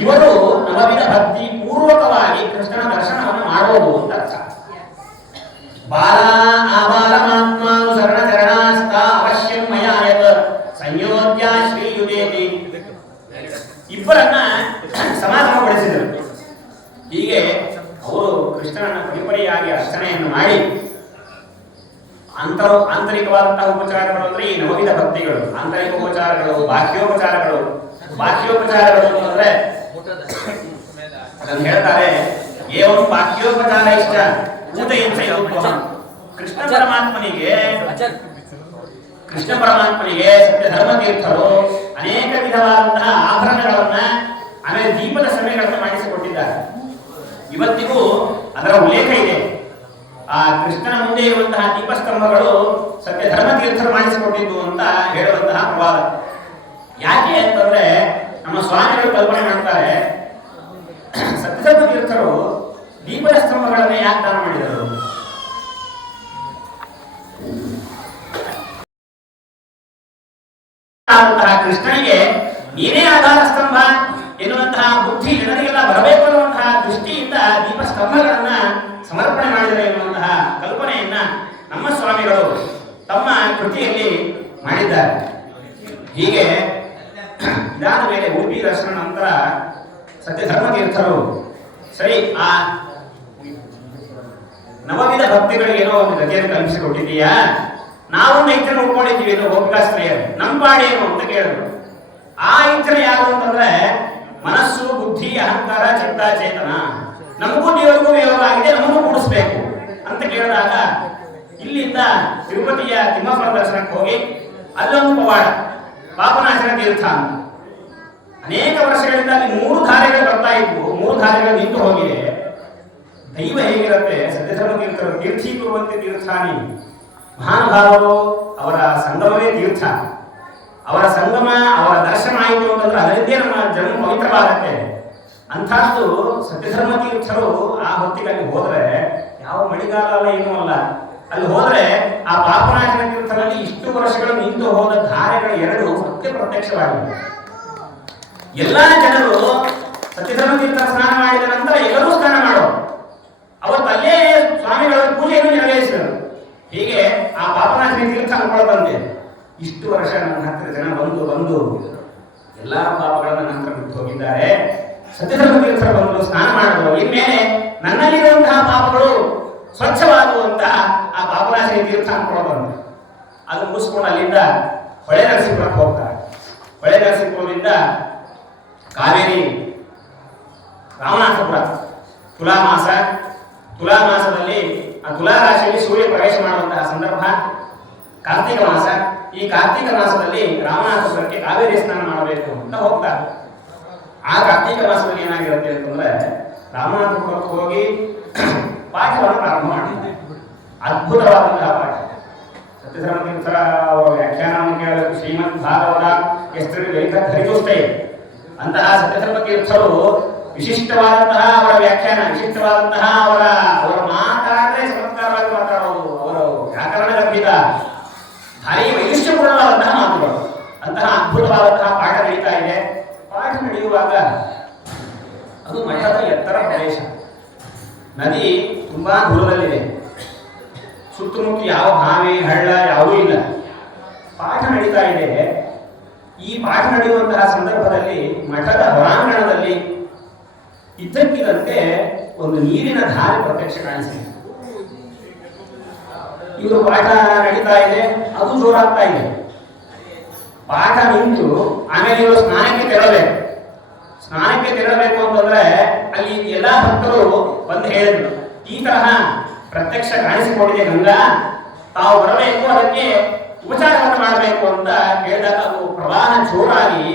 ಇವರು ನವವಿಧ ಭಕ್ತಿ ಪೂರ್ವಕವಾಗಿ ಕೃಷ್ಣನ ದರ್ಶನವನ್ನು ಮಾಡೋದು ಅಂತ ಅರ್ಥ. ಬಾಲ ಆಬಾಲಮಾತ್ಮಾನುಸರಣ ಚರಣಾಸ್ತ ಅವಶ್ಯಂ ಮಯಾಯತ್ ಸಂಯೋಜ್ಯ ಶ್ರೀಯುದೇತಿ. ಇಬ್ಬರನ್ನ ಸಮಾಧಾನಗೊಳಿಸಿದರು. ಹೀಗೆ ಅವರು ಕೃಷ್ಣನನ್ನ ಪರಿಪರಿಯಾಗಿ ಅರ್ಚನೆಯನ್ನು ಮಾಡಿ ಆಂತರಿಕವಾದಂತಹ ಉಪಚಾರಗಳು ಅಂದ್ರೆ ಈ ನವವಿಧ ಭಕ್ತಿಗಳು, ಆಂತರಿಕ ಉಪಚಾರಗಳು, ಬಾಹ್ಯೋಪಚಾರಗಳು. ಬಾಹ್ಯೋಪಚಾರಗಳು ಅಂದ್ರೆ ಅದನ್ನು ಹೇಳ್ತಾರೆ, ಏವಂ ಬಾಹ್ಯೋಪಚಾರ ಇಷ್ಟ ಊಟಯಿಂದ ಕೃಷ್ಣ ಪರಮಾತ್ಮನಿಗೆ ಸತ್ಯಧರ್ಮ ತೀರ್ಥರು ಅನೇಕ ವಿಧವಾದಂತಹ ಆಭರಣಗಳನ್ನ ಆಮೇಲೆ ದೀಪದ ಸಮಯಗಳನ್ನು ಮಾಡಿಸಿಕೊಟ್ಟಿದ್ದಾರೆ. ಇವತ್ತಿಗೂ ಅದರ ಉಲ್ಲೇಖ ಇದೆ. ಆ ಕೃಷ್ಣನ ಮುಂದೆ ಇರುವಂತಹ ದೀಪಸ್ತಂಭಗಳು ಸತ್ಯಧರ್ಮ ತೀರ್ಥರು ಮಾಡಿಸಿಕೊಟ್ಟಿದ್ದು ಅಂತ ಹೇಳುವಂತಹ ಪ್ರವಾದ. ಯಾಕೆ ಅಂತಂದ್ರೆ ನಮ್ಮ ಸ್ವಾಮಿಗಳು ಕಲ್ಪನೆ ಮಾಡ್ತಾರೆ, ಸತ್ಯಧರ್ಮ ತೀರ್ಥರು ದೀಪದ ಸ್ತಂಭಗಳನ್ನ ಯಾಕೆ ದಾನ ಮಾಡಿದರು? ಕೃಷ್ಣನಿಗೆ ನೀನೇ ಆಧಾರ ಸ್ತಂಭ ಎನ್ನುವಂತಹ ಬುದ್ಧಿ ಜನರಿಗೆಲ್ಲ ಬರಬೇಕು ಅನ್ನುವಂತಹ ದೃಷ್ಟಿಯಿಂದ ದೀಪಸ್ತಂಭಗಳನ್ನ ಸಮರ್ಪಣೆ ಮಾಡಿದರೆ ಎನ್ನುವಂತಹ ಕಲ್ಪನೆಯನ್ನ ನಮ್ಮ ಸ್ವಾಮಿಗಳು ತಮ್ಮ ಕೃತಿಯಲ್ಲಿ ಮಾಡಿದ್ದಾರೆ. ಹೀಗೆ ಇದಾದ ಮೇಲೆ ಉಡುಪಿ ದರ್ಶನ ನಂತರ ಸತ್ಯಧರ್ಮ ತೀರ್ಥರು ಸರಿ ಆ ನವವಿಧ ಭಕ್ತಿಗಳಿಗೆ ಏನೋ ಒಂದು ಗತಿಯನ್ನು ಕಲ್ಪಿಸಿಕೊಟ್ಟಿದ್ದೀಯಾ, ನಾವೊಂದು ಇಚ್ಛೆನ ಉಟ್ಕೊಂಡಿದ್ದೀವಿ ಎಂದು ಗೋಪಿಕಾಸ್ತ್ರೀಯರು ನಮ್ಮ ಪಾಡೇನು ಅಂತ ಕೇಳಿದ್ರು. ಆ ಇಚ್ಛೆ ಯಾರು ಅಂತಂದ್ರೆ ಮನಸ್ಸು, ಬುದ್ಧಿ, ಅಹಂಕಾರ, ಚಿತ್ತ, ಚೇತನ. ನಮಗೂ ದೇವರಿಗೂ ವಿಯೋಗ ಆಗಿದೆ, ನಮಗೂ ಕೂಡಿಸ್ಬೇಕು ಅಂತ ಕೇಳಿದಾಗ ಇಲ್ಲಿಂದ ತಿರುಪತಿಯ ತಿಮ್ಮಪ್ಪನ ದರ್ಶನಕ್ಕೆ ಹೋಗಿ ಅಲ್ಲೊಂದು ಪವಾಡ ಪಾಪನಾಶನ ತೀರ್ಥ ಅಂತ. ಅನೇಕ ವರ್ಷಗಳಿಂದ ಅಲ್ಲಿ 3 ಧಾರೆಗಳು ಬರ್ತಾ ಇದ್ವು. 3 ಧಾರೆಗಳು ನಿಂತು ಹೋಗಿದೆ. ದೈವ ಹೇಗಿರುತ್ತೆ? ಸತ್ಯಧರ್ಮ ತೀರ್ಥರು ತೀರ್ಥೀಕುರುವಂತೆ ತೀರ್ಥಾನಿ. ಮಹಾನುಭಾವರು ಅವರ ಸಂಗಮವೇ ತೀರ್ಥ. ಅವರ ಸಂಗಮ, ಅವರ ದರ್ಶನ ಆಯಿತು ಅಂತಂದ್ರೆ ಅದರಿಂದೇ ನಮ್ಮ ಜನ್ಮ ಪವಿತ್ರವಾಗುತ್ತೆ. ಅಂಥದ್ದು ಸತ್ಯಧರ್ಮ ತೀರ್ಥರು ಆ ಹೊತ್ತಿಗೆ ಅಲ್ಲಿ ಹೋದ್ರೆ ಯಾವ ಮಳಿಗಾಲ ಅಲ್ಲ, ಏನೂ ಅಲ್ಲ. ಅಲ್ಲಿ ಹೋದ್ರೆ ಆ ಪಾಪನಾಶನ ತೀರ್ಥದಲ್ಲಿ ಇಷ್ಟು ವರ್ಷಗಳು ನಿಂತು ಹೋದ ಧಾರೆಗಳು 2 ಸತ್ಯ ಪ್ರತ್ಯಕ್ಷವಾಗಿವೆ. ಎಲ್ಲಾ ಜನರು ಸತ್ಯಧರ್ಮ ತೀರ್ಥ ಸ್ನಾನ ಮಾಡಿದ ನಂತರ ಎಲ್ಲರೂ ಸ್ನಾನ ಮಾಡೋರು. ಅವತ್ತಲ್ಲೇ ಸ್ವಾಮಿಗಳ ಪೂಜೆಯನ್ನು ನೆರವೇರಿಸಿದರು. ಹೀಗೆ ಆ ಪಾಪನಾಶನ ತೀರ್ಥ ಅನ್ಕೊಳ್ತಂತೆ. ಇಷ್ಟು ವರ್ಷ ನನ್ನ ಹತ್ತಿರ ಜನ ಬಂದು ಎಲ್ಲಾ ಪಾಪಗಳನ್ನ ನಂತರ ಬಿಟ್ಟು ಹೋಗಿದ್ದಾರೆ. ಸತ್ಯಧರ್ಮ ತೀರ್ಥರು ಬಂದು ಸ್ನಾನ ಮಾಡಿದ್ರು. ಇನ್ಮೇಲೆ ನನ್ನಲ್ಲಿರುವಂತಹ ಪಾಪಗಳು ಸ್ವಚ್ಛವಾಗುವಂತ ಆ ಪಾಪನಾಶನ ತೀರ್ಥ ಅನ್ಕೊಳ್ಳೋದು. ಅದು ಮುಗಿಸ್ಕೊಂಡು ಅಲ್ಲಿಂದ ಹೊಳೆ ನರಸೀಪುರಕ್ಕೆ ಹೋಗ್ತಾರೆ. ಹೊಳೆ ನರಸೀಪುರದಿಂದ ಕಾವೇರಿ, ರಾಮನಾಥಪುರ, ತುಲಾ ಮಾಸದಲ್ಲಿ ಆ ತುಲಾ ರಾಶಿಯಲ್ಲಿ ಸೂರ್ಯ ಪ್ರವೇಶ ಮಾಡುವಂತಹ ಸಂದರ್ಭ ಕಾರ್ತಿಕ ಮಾಸ. ಈ ಕಾರ್ತಿಕ ಮಾಸದಲ್ಲಿ ರಾಮನಾಥಪುರಕ್ಕೆ ಕಾವೇರಿ ಸ್ನಾನ ಮಾಡಬೇಕು ಅಂತ ಹೋಗ್ತಾರೆ. ಆ ಕಾರ್ತಿಕ ಮಾಸದಲ್ಲಿ ಏನಾಗಿರುತ್ತೆ ಅಂತಂದ್ರೆ ರಾಮನಾಥಪುರಕ್ಕೆ ಹೋಗಿ ಪಾಠವನ್ನು ಪ್ರಾರಂಭ ಮಾಡಿದ್ದಾರೆ. ಅದ್ಭುತವಾದಂತಹ ಪಾಠ. ಸತ್ಯಧರ್ಮ ತೀರ್ಥರ ವ್ಯಾಖ್ಯಾನವನ್ನು ಕೇಳಬೇಕು. ಶ್ರೀಮದ್ ಭಾಗವತ ಎಷ್ಟು ಧರಿತೋಷ್ಟೇ ಅಂತಹ ಸತ್ಯಧರ್ಮ ತೀರ್ಥರು ವಿಶಿಷ್ಟವಾದಂತಹ ಅವರ ವ್ಯಾಖ್ಯಾನ, ವಿಶಿಷ್ಟವಾದಂತಹ ಅವರ ಮಾತಾಡಿದ್ರೆ ಚಮತ್ಕಾರವಾಗಿ ಮಾತಾಡೋದು, ಅವರು ವ್ಯಾಕರಣ ಗರ್ಭಿತ ಭಾರಿ ವೈಶಿಷ್ಟ್ಯಪೂರ್ಣವಾದಂತಹ ಮಾತುಗಳು. ಅಂತಹ ಅದ್ಭುತವಾದಂತಹ ಪಾಠ ನಡೀತಾ ಇದೆ. ಪಾಠ ನಡೆಯುವಾಗ ಅದು ಮಠದ ಎತ್ತರ ಪ್ರದೇಶ, ನದಿ ತುಂಬಾ ದೂರದಲ್ಲಿದೆ. ಸುತ್ತಮುತ್ತ ಯಾವ ಬಾವಿ ಹಳ್ಳ ಯಾವುದೂ ಇಲ್ಲ. ಪಾಠ ನಡೀತಾ ಇದೆ. ಈ ಪಾಠ ನಡೆಯುವಂತಹ ಸಂದರ್ಭದಲ್ಲಿ ಮಠದ ಹೊರಾಂಗಣದಲ್ಲಿ ಇದ್ದಕ್ಕಿದ್ದಂತೆ ಒಂದು ನೀರಿನ ಧಾರೆ ಪ್ರತ್ಯಕ್ಷ ಕಾಣಿಸಿದೆ. ಇವರು ಪಾಠ ನಡೀತಾ ಇದೆ, ಅದು ಜೋರಾಗ್ತಾ ಇದೆ. ಪಾಠ ನಿಂತು ಆಮೇಲೆ ಇವರು ಸ್ನಾನಕ್ಕೆ ತೆರಳಬೇಕು. ಸ್ನಾನಕ್ಕೆ ತೆರಳಬೇಕು ಅಂತಂದ್ರೆ ಅಲ್ಲಿ ಎಲ್ಲಾ ಭಕ್ತರು ಬಂದು ಹೇಳಿದ್ರು, ಈ ತರಹ ಪ್ರತ್ಯಕ್ಷ ಕಾಣಿಸಿಕೊಂಡಿದೆ ಗಂಗಾ, ತಾವು ಬರಬೇಕು, ಅದಕ್ಕೆ ಉಪಚಾರವನ್ನು ಮಾಡಬೇಕು ಅಂತ ಹೇಳಿದಾಗ ಅದು ಪ್ರವಾಹ ಜೋರಾಗಿ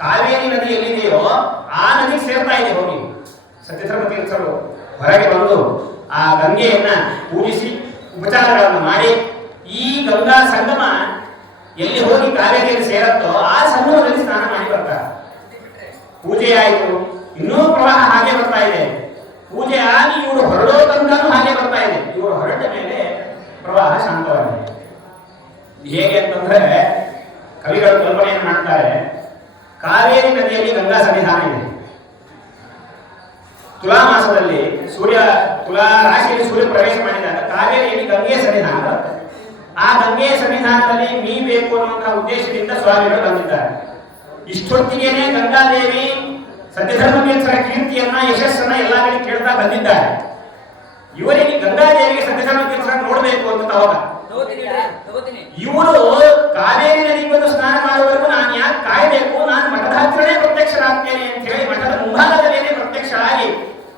ಕಾವೇರಿ ನದಿ ಎಲ್ಲಿದೆಯೋ ಆ ನದಿಗೆ ಸೇರ್ತಾ ಇದೆ. ಹೋಗಿ ಸತ್ಯಧರ್ಮ ತೀರ್ಥರು ಹೊರಗೆ ಬಂದು ಆ ಗಂಗೆಯನ್ನ ಪೂಜಿಸಿ ಉಪಚಾರಗಳನ್ನು ಮಾಡಿ ಈ ಗಂಗಾ ಸಂಗಮ ಎಲ್ಲಿ ಹೋಗಿ ಕಾವೇರಿಯಲ್ಲಿ ಸೇರತ್ತೋ ಆ ಸಂಗಮದಲ್ಲಿ ಸ್ನಾನ ಮಾಡಿ ಬರ್ತಾರೆ. ಪೂಜೆ ಆಯಿತು, ಇನ್ನೂ ಪ್ರವಾಹ ಹಾಗೆ ಬರ್ತಾ ಇದೆ. ಪೂಜೆ ಆಗಿ ಇವರು ಹೊರಡೋ ತನಕನೂ ಹಾಗೆ ಬರ್ತಾ ಇದೆ. ಇವರು ಹೊರಟ ಮೇಲೆ ಪ್ರವಾಹ ಶಾಂತವಾಗಿದೆ. ಹೇಗೆ ಅಂತಂದ್ರೆ ಕವಿಗಳು ಕಲ್ಪನೆಯನ್ನು ಮಾಡ್ತಾರೆ. ಕಾವೇರಿ ನದಿಯಲ್ಲಿ ಗಂಗಾ ಸನ್ನಿಧಾನ ಇದೆ. ತುಲಾ ಮಾಸದಲ್ಲಿ ತುಲಾ ರಾಶಿಯಲ್ಲಿ ಸೂರ್ಯ ಪ್ರವೇಶ ಮಾಡಿದಾಗ ಕಾವೇರಿಯಲ್ಲಿ ಗಂಗೆಯ ಸನ್ನಿಧಾನ ಬರುತ್ತೆ. ಆ ಗಂಗೆಯ ಸನ್ನಿಧಾನದಲ್ಲಿ ಮೀಬೇಕು ಅನ್ನುವಂತಹ ಉದ್ದೇಶದಿಂದ ಸ್ವಾಮಿಗಳು ಬಂದಿದ್ದಾರೆ. ಇಷ್ಟೊತ್ತಿಗೆನೆ ಗಂಗಾದೇವಿ ಸತ್ಯಧರ್ಮ ತೀರ್ಥರ ಕೀರ್ತಿಯನ್ನ ಯಶಸ್ಸನ್ನ ಎಲ್ಲಾ ಕಡೆ ಕೇಳ್ತಾ ಬಂದಿದ್ದಾರೆ. ಇವರಿಗೆ ಗಂಗಾದೇವಿಗೆ ಸತ್ಯಧರ್ಮ ತೀರ್ಥರ ನೋಡಬೇಕು ಅಂತ ತವಾಗ ಇವರು ಕಾವೇರಿ ನದಿಗೆ ಬಂದು ಸ್ನಾನ ಮಾಡುವವರೆಗೂ ನಾನು ಯಾಕೆ ಕಾಯಬೇಕು, ನಾನು ಮಠದ ಹತ್ರನೇ ಪ್ರತ್ಯಕ್ಷರಾಗ್ತೇನೆ ಅಂತ ಹೇಳಿ ಮಠದ ಮುಂಭಾಗದಲ್ಲೇನೆ ಪ್ರತ್ಯಕ್ಷರಾಗಿ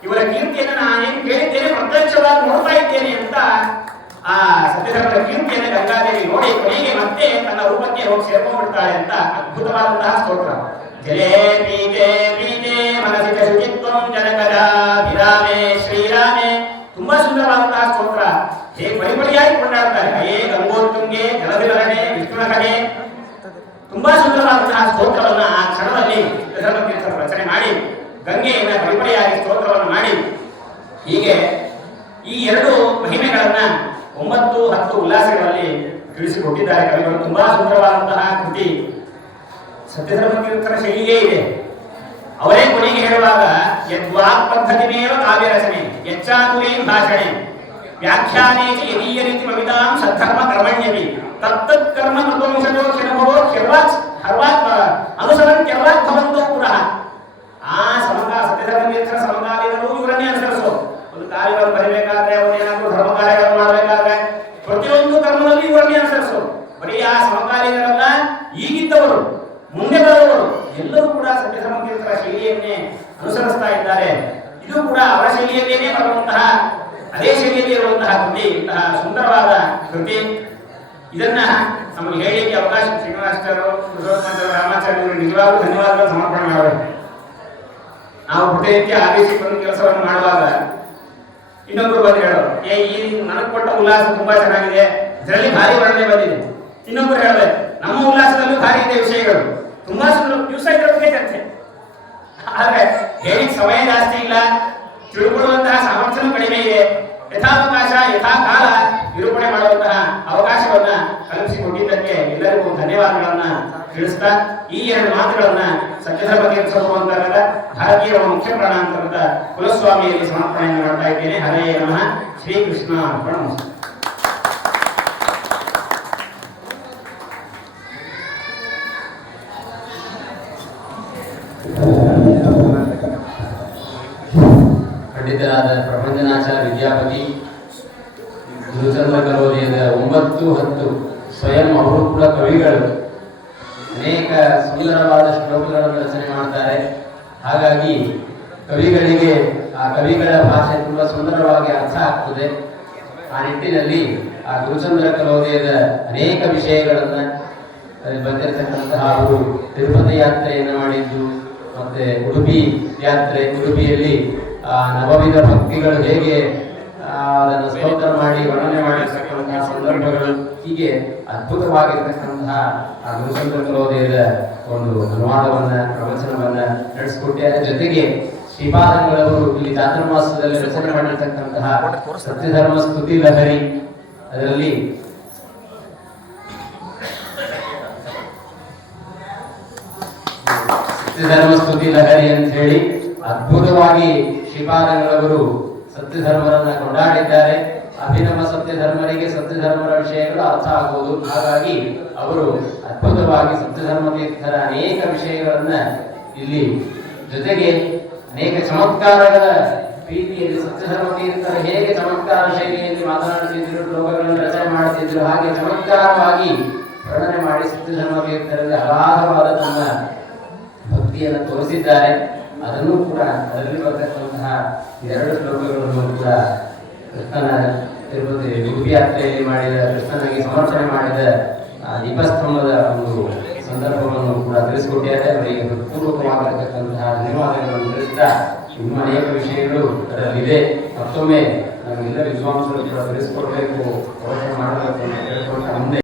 ಇವರ ಕೀರ್ತಿಯನ್ನು ನಾನೇನು ಕೇಳಿದ್ದೇನೆ ಪ್ರತ್ಯಕ್ಷವಾಗಿ ನೋಡ್ತಾ ಇದ್ದೇನೆ ಅಂತ ಆ ಸತ್ಯಧರ್ಮದ ಕೀರ್ತಿಯನ್ನು ಗಂಗಾದೇವಿ ನೋಡಿ ಕೊನೆಗೆ ಮತ್ತೆ ತನ್ನ ರೂಪಕ್ಕೆ ಹೋಗಿ ಸೇರ್ಕೊಂಡ್ಬಿಡ್ತಾಳೆ ಅಂತ ಅದ್ಭುತವಾದಂತಹ ಸ್ತೋತ್ರ. ಜಲೇ ಪೀತೆ ಪೀತೆ ಮನಸಿತ ಶುಚಿತ್ವಂ ಜನಕದಾಭಿರಾಮೇ ಶ್ರೀರಾಮೇ. ತುಂಬಾ ಸುಂದರವಾದಂತಹ ಸ್ತೋತ್ರ. ಹೇಗೆ ಬಳಿಬಳಿಯಾಗಿ ಕೊಂಡಾಡ್ತಾರೆ. ಹೇ ಗಂಗೋತ್ತುಂಗೆ ಜಲದಿಲಹಣೆ ವಿಷ್ಣುನ ಕಡೆ. ತುಂಬಾ ಸುಂದರವಾದಂತಹ ಸ್ತೋತ್ರವನ್ನ ಆ ಕ್ಷಣದಲ್ಲಿ ಸತ್ಯಧರ್ಮ ತೀರ್ಥರು ರಚನೆ ಮಾಡಿ ಗಂಗೆಯನ್ನ ಬಳಿಬಳಿಯಾಗಿ ಸ್ತೋತ್ರವನ್ನು ಮಾಡಿ ಹೀಗೆ ಈ ಎರಡು ಮಹಿಮೆಗಳನ್ನ 9, 10 ಉಲ್ಲಾಸಗಳಲ್ಲಿ ತಿಳಿಸಿಕೊಟ್ಟಿದ್ದಾರೆ ಕವಿಗಳು. ತುಂಬಾ ಸುಂದರವಾದಂತಹ ಕೃತಿ. ಸತ್ಯಧರ್ಮ ತೀರ್ಥರ ಶೈಲಿಯೇ ಇದೆ. ಅವರೇ ಕೊನೆಗೆ ಹೇಳುವಾಗ ಯದ್ವಾಕ್ ಪದ್ಧತಿ ಮೇವ ಕಾವ್ಯ ರಚನೆ ಯಚ್ಚಾತುರೇಂ ಭಾಷಣೆ ವ್ಯಾಖ್ಯಾನೇ ಚ ಯದೀಯ ರೀತಿ ಮಮಿತಾಂ ಸದ್ಧರ್ಮ ಕರ್ಮಣ್ಯಪಿ ತತ್ತತ್ ಕರ್ಮ ಕೃತೋಂಶತೋ ಕ್ಷಣಭವೋ ಕ್ಷರ್ವಾತ್ ಹರ್ವಾತ್ ಅನುಸರನ್ ಕೆರ್ವಾತ್ ಭವಂತೋ ಪುರಃ. ಆ ಸಮಕಾಲ ಸತ್ಯಧರ್ಮ ತೀರ್ಥರ ಸಮಕಾಲೀನರು ಇವರನ್ನೇ ಅನುಸರಿಸೋ. ಒಂದು ಕಾರ್ಯಗಳನ್ನು ಬರೀಬೇಕಾದ್ರೆ, ಅವನೇನಾದ್ರೂ ಧರ್ಮ ಕಾರ್ಯಗಳನ್ನು ಮಾಡಬೇಕಾದ್ರೆ ಪ್ರತಿಯೊಂದು ಕರ್ಮದಲ್ಲಿ ಇವರನ್ನೇ ಅನುಸರಿಸೋ. ಬರೀ ಆ ಸಮಕಾಲೀನರಲ್ಲ, ಈಗಿದ್ದವರು ಮುಂದೆ ಬರುವವರು ಎಲ್ಲರೂ ಕೂಡ ಸತ್ಯಧರ್ಮ ತೀರ್ಥರ ಶೈಲಿಯನ್ನೇ ಅನುಸರಿಸ್ತಾ ಇದ್ದಾರೆ. ಇದು ಕೂಡ ಅವರ ಶೈಲಿಯಲ್ಲೇನೆ ಬರುವಂತಹ, ಅದೇ ಶೈಲಿಯಲ್ಲಿ ಇರುವಂತಹ ಕೃತಿ. ಇಂತಹ ಸುಂದರವಾದ ಕೃತಿ. ಇದನ್ನ ನಮಗೆ ಹೇಳಲಿಕ್ಕೆ ಅವಕಾಶ ಶ್ರೀನಿವಾಸರು, ರಾಮಾಚಾರ್ಯರು ನಿಜವಾಗ್ಲೂ ಧನ್ಯವಾದಗಳು ಸಮರ್ಪಣೆ ಮಾಡಬೇಕು. ನಾವು ಪ್ರತಿನಿತ್ಯ ಆದೇಶಿಕೊಂಡು ಕೆಲಸವನ್ನು ಮಾಡುವಾಗ ಇನ್ನೊಬ್ರು ಬಂದು ಹೇಳೋರು, ಈ ನನಗೆ ಕೊಟ್ಟ ಉಲ್ಲಾಸ ತುಂಬಾ ಚೆನ್ನಾಗಿದೆ, ಇದರಲ್ಲಿ ಭಾರಿ ವರ್ಣನೆ ಬಂದಿದೆ. ಇನ್ನೊಬ್ರು ಹೇಳಬೇಕು, ನಮ್ಮ ಉಲ್ಲಾಸದಲ್ಲೂ ಭಾರಿ ಇದೆ ವಿಷಯಗಳು, ತುಂಬಾ ಸುಂದರ ದಿವಸ ಇದರ ಬಗ್ಗೆ ಚರ್ಚೆ. ಆದ್ರೆ ಹೇಳಿಕ್ ಸಮಯ ಜಾಸ್ತಿ ಇಲ್ಲ, ತಿಳ್ಕೊಳ್ಳುವಂತಹ ಸಾಮರ್ಥ್ಯನೂ ಕಡಿಮೆ ಇದೆ. ಯಥಾವಕಾಶ ಯಥಾಕಾಲ ನಿರೂಪಣೆ ಮಾಡುವಂತಹ ಅವಕಾಶವನ್ನ ಕಲ್ಪಿಸಿಕೊಟ್ಟಿದ್ದಕ್ಕೆ ಎಲ್ಲರಿಗೂ ಧನ್ಯವಾದಗಳನ್ನ ತಿಳಿಸ್ತಾ ಈ ಎರಡು ಮಾತುಗಳನ್ನ ಸತ್ಯಧರ್ಮ ತೀರ್ಥರು ಅಂತರದ ಭಾರತೀಯ ಮುಖ್ಯ ಪ್ರಾಣಾಂತರದ ಕುಲಸ್ವಾಮಿಯಲ್ಲಿ ಸಮರ್ಪಣೆಯನ್ನು ಮಾಡ್ತಾ ಇದ್ದೇನೆ. ಹರೇ ನಮಃ. ಶ್ರೀಕೃಷ್ಣ ಅರ್ಪಣಮಸ್ತು. ಪಂಡಿತರಾದ ಪ್ರಪಂಚನಾಚಾರ್ಯ ವಿದ್ಯಾಪತಿ ಗುರುಚಂದ್ರ ಕಲೋಲಿಯದ 9, 10 ಸ್ವಯಂ ಅವರು ಕೂಡ ಕವಿಗಳು. ಅನೇಕ ಸುಂದರವಾದ ಶ್ಲೋಕಗಳನ್ನು ರಚನೆ ಮಾಡ್ತಾರೆ. ಹಾಗಾಗಿ ಕವಿಗಳಿಗೆ ಆ ಕವಿಗಳ ಭಾಷೆ ತುಂಬಾ ಸುಂದರವಾಗಿ ಅರ್ಥ ಆಗ್ತದೆ. ಆ ನಿಟ್ಟಿನಲ್ಲಿ ಆ ಗುರುಚಂದ್ರ ಕಲೋಲಿಯದ ಅನೇಕ ವಿಷಯಗಳನ್ನ ಬಂದಿರತಕ್ಕಂತಹ ಅವರು ತಿರುಪತಿ ಯಾತ್ರೆಯನ್ನು ಮಾಡಿದ್ದು, ಮತ್ತೆ ಉಡುಪಿ ಯಾತ್ರೆ, ಉಡುಪಿಯಲ್ಲಿ ನವವಿಧ ಭಕ್ತಿಗಳು ಹೇಗೆ ಅದನ್ನು ಸ್ತೋತ್ರ ಮಾಡಿ ವರ್ಣನೆ ಮಾಡಿರ್ತಕ್ಕಂತಹ ಸಂದರ್ಭಗಳು, ಹೀಗೆ ಅದ್ಭುತವಾಗಿರ್ತಕ್ಕಂತಹ ಆ ಗುರುಚಂದ್ರ ಕಲೋಲಿಯದ ಒಂದು ಅನುವಾದವನ್ನ, ಪ್ರವಚನವನ್ನ ನಡೆಸಿಕೊಟ್ಟಿದ್ದಾರೆ. ಜೊತೆಗೆ ಶ್ರೀಪಾದಂಗಳವರು ಇಲ್ಲಿ ಚಾತುರ್ಮಾಸದಲ್ಲಿ ರಚನೆ ಮಾಡಿರ್ತಕ್ಕಂತಹ ಸತ್ಯಧರ್ಮ ಸ್ತುತಿ ಲಹರಿ, ಅದರಲ್ಲಿ ಸತ್ಯಧರ್ಮ ಸ್ತುತಿ ಲಹರಿ ಅಂತ ಹೇಳಿ ಅದ್ಭುತವಾಗಿ ಶ್ರೀಪಾದಂಗಳವರು ಸತ್ಯಧರ್ಮರನ್ನ ಕೊಂಡಾಡಿದ್ದಾರೆ. ಅಭಿನವ ಸತ್ಯ ಧರ್ಮರಿಗೆ ಸತ್ಯ ಧರ್ಮರ ವಿಷಯಗಳು ಅರ್ಥ ಆಗುವುದು. ಹಾಗಾಗಿ ಅವರು ಅದ್ಭುತವಾಗಿ ಸತ್ಯ ಧರ್ಮ ತೀರ್ಥರ ಅನೇಕ ವಿಷಯಗಳನ್ನ ಇಲ್ಲಿ ಜೊತೆಗೆ ಅನೇಕ ಚಮತ್ಕಾರಗಳ ರೀತಿಯಲ್ಲಿ ಸತ್ಯ ಧರ್ಮ ತೀರ್ಥರು ಹೇಗೆ ಚಮತ್ಕಾರ ಶೈಲಿಯಲ್ಲಿ ಮಾತನಾಡುತ್ತಿದ್ರು, ಶ್ಲೋಕಗಳನ್ನು ರಚನೆ ಮಾಡುತ್ತಿದ್ರು, ಹಾಗೆ ಚಮತ್ಕಾರವಾಗಿ ವರ್ಣನೆ ಮಾಡಿ ಸತ್ಯ ಧರ್ಮ ತೀರ್ಥರಲ್ಲಿ ಅಗಾಧವಾದ ತಮ್ಮ ಭಕ್ತಿಯನ್ನು ತೋರಿಸಿದ್ದಾರೆ. ಅದನ್ನು ಕೂಡ ಅದರಲ್ಲಿ ಬರ್ತಕ್ಕಂತಹ ಎರಡು ಶ್ಲೋಕಗಳನ್ನು ಕೂಡ ಕೃಷ್ಣನ ತಿರುಪತಿ ಗುರುಪಿ ಯಾತ್ರೆಯಲ್ಲಿ ಮಾಡಿದ ಕೃಷ್ಣನಿಗೆ ಸಮರ್ಪಣೆ ಮಾಡಿದ ದೀಪಸ್ತಂಭದ ಒಂದು ಸಂದರ್ಭವನ್ನು ಕೂಡ ತಿಳಿಸಿಕೊಟ್ಟಿದ್ದಾರೆ. ಅವರಿಗೆ ಹೃತ್ಪೂರ್ವಕವಾಗಿರತಕ್ಕಂತಹ ಧನ್ಯವಾದಗಳನ್ನು ತಿಳಿಸ್ತಾ ಇನ್ನೂ ಅನೇಕ ವಿಷಯಗಳು ಅದರಲ್ಲಿದೆ. ಮತ್ತೊಮ್ಮೆ ನಮಗೆಲ್ಲ ವಿದ್ವಾಂಸರು ಕೂಡ ತಿಳಿಸಿಕೊಡ್ಬೇಕು, ಪ್ರವಚನ ಮಾಡಬೇಕು ಅಂತ ಹೇಳ್ಕೊಂಡು ಮುಂದೆ